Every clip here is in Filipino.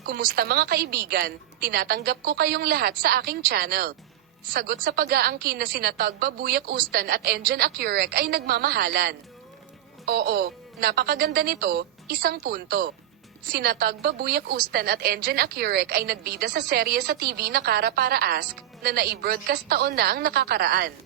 Kumusta mga kaibigan? Tinatanggap ko kayong lahat sa aking channel. Sagot sa pag-aangkin na sina Tug Babuyak Ustan at Engin Acurec ay nagmamahalan. Oo, napakaganda nito, isang punto. Sina Tug Babuyak Ustan at Engin Acurec ay nagbida sa serye sa TV na Kara Para Ask, na nai-broadcast taon na ang nakakaraan.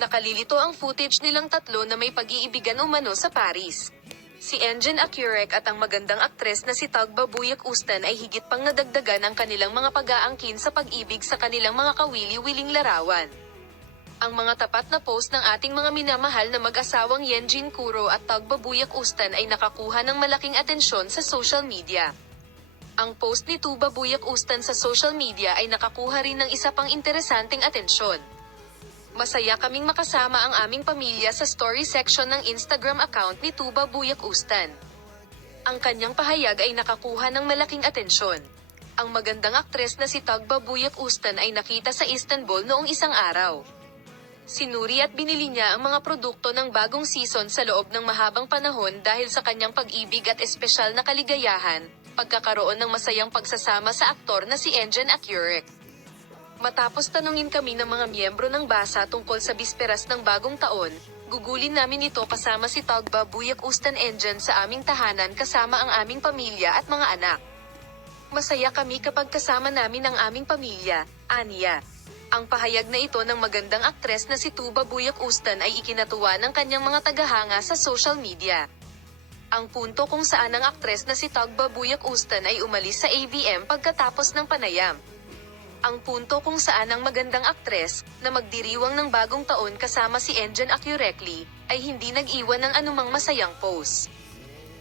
Nakalilito ang footage nilang tatlo na may pag-iibigan umano sa Paris. Si Engin Acurec at ang magandang aktres na si Tug Babuyak Ustan ay higit pang nadagdagan ang kanilang mga pag-aangkin sa pag-ibig sa kanilang mga kawili-wiling larawan. Ang mga tapat na post ng ating mga minamahal na mag-asawang Yenjin Kuro at Tug Babuyak Ustan ay nakakuha ng malaking atensyon sa social media. Ang post ni Tug Babuyak Ustan sa social media ay nakakuha rin ng isa pang interesanteng atensyon. Masaya kaming makasama ang aming pamilya sa story section ng Instagram account ni Tug Babuyak Ustan. Ang kanyang pahayag ay nakakuha ng malaking atensyon. Ang magandang aktres na si Tug Babuyak Ustan ay nakita sa Istanbul noong isang araw. Sinuri at binili niya ang mga produkto ng bagong season sa loob ng mahabang panahon dahil sa kanyang pag-ibig at espesyal na kaligayahan, pagkakaroon ng masayang pagsasama sa aktor na si Engin Acurec. Matapos tanungin kami ng mga miyembro ng basa tungkol sa bisperas ng bagong taon, gugulin namin ito kasama si Tug Babuyak Ustan Engin sa aming tahanan kasama ang aming pamilya at mga anak. Masaya kami kapag kasama namin ang aming pamilya, aniya. Ang pahayag na ito ng magandang aktres na si Tug Babuyak Ustan ay ikinatuwa ng kanyang mga tagahanga sa social media. Ang punto kung saan ang aktres na si Tug Babuyak Ustan ay umalis sa ABM pagkatapos ng panayam. Ang punto kung saan ang magandang aktres, na magdiriwang ng bagong taon kasama si Engin Acurec ay hindi nag-iwan ng anumang masayang post.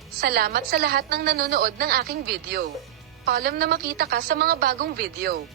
Salamat sa lahat ng nanonood ng aking video. Paalam na makita ka sa mga bagong video.